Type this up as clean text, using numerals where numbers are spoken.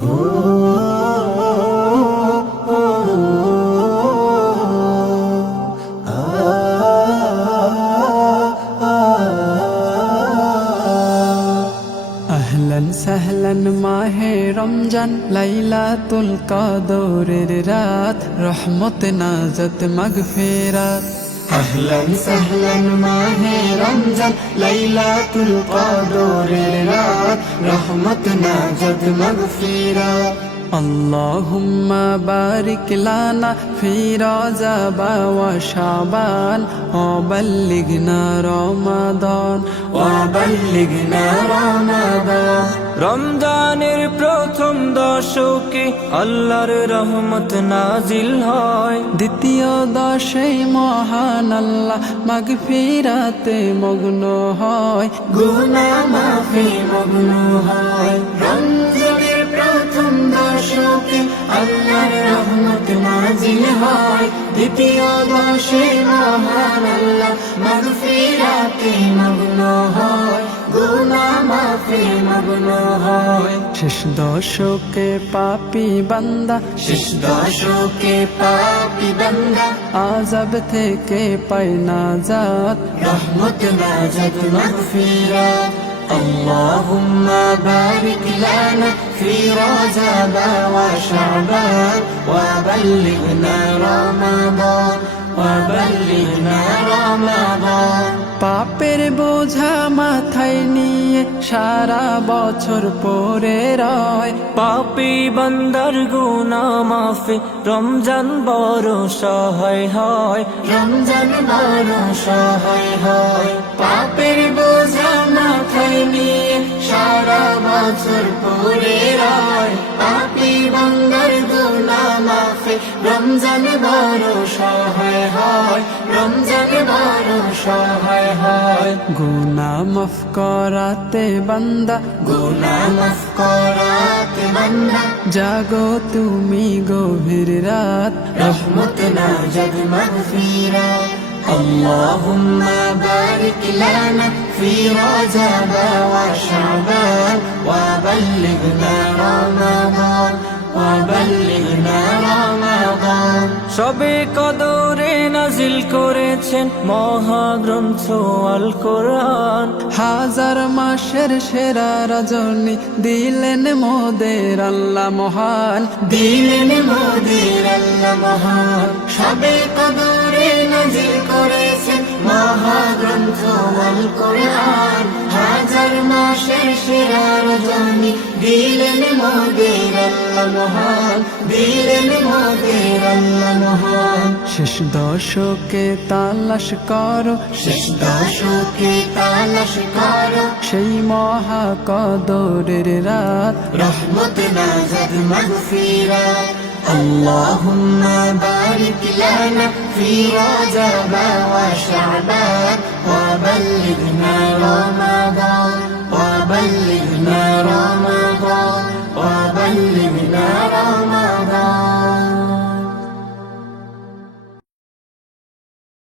আহলান সাহলান মাহে রমজান লাইলাতুল কদরের রাত রহমত নাজাত মাগফিরাত। أهلا سهلا মাহে রমজান লাইলাতুল কদরের রাত রহমত নাজাত মাগফিরাত। اللهم بارك لنا في رجب وشعبان وبلغنا رمضان وبلغنا رمضان। রমজানের প্রথম দশকে আল্লাহর রহমত নাজিল হয়, দ্বিতীয় দশে মহান আল্লাহ মাগফিরাতে মগ্ন হয়, গুনাহ মাফি মগ্ন হয়। রমজানের প্রথম দশকে আল্লাহর রহমত নাজিল হয়, দ্বিতীয় দশে মহান আল্লাহ মাগফিরাতে মগ্ন হয়, গুনাহ মাফি মগ্ন হয়। শেষ দশকে পাপী বান্দা, শেষ দশকে পাপী বান্দা আযাব থেকে পায় নাজাত, রহমত নাজাত মাগফিরাত। اللهم بارك لنا في رجب وشعبان وبلغنا رمضان وبلغنا رمضان। পাপের বোঝা মাথায় নিয়ে সারা বছর পরে রয়, পাপী বান্দার গুনাহ মাফে রমজান বড় সহায় হয়, রমজান বড় সহায় হয়। পাপের বোঝা মাথায় নিয়ে সারা বছর পরে রয়, পাপী বান্দার গুনাহ মাফে রমজান বড় সহায় হয়, রমজান বড় সহায় হয়। গুনাহ মাফ করাতে বান্দা, গুনাহ মাফ করাতে বান্দা জাগো তুমি গভীর রাত, রহমত নাজাত মাগফিরাত। اللهم بارك لنا في رجب وشعبان وبلغنا رمضان وبلغنا رمضان। সবে কদরে নাজিল করেছেন মহাগ্রন্থ আল কোরআন, হাজার মাসের সেরা রজনী দিলেন মোদের আল্লাহ মহান, দিলেন মোদের আল্লাহ মহান। সবে কদরে নাজিল করেছেন মহাগ্রন্থ আল কোরআন, হাজার মাসের সেরা রজনী দিলেন মোদের আল্লাহ মহান, দিলেন মোদের আল্লাহ মহান। শেষ দশকে তালাশ করো, শেষ দশকে তালাশ করো সেই মহা কদরের রাত, রহমত নাজাত মাগফিরাত। اللهم بارك لنا في رجب وشعبان وبلغنا رمضان وبلغنا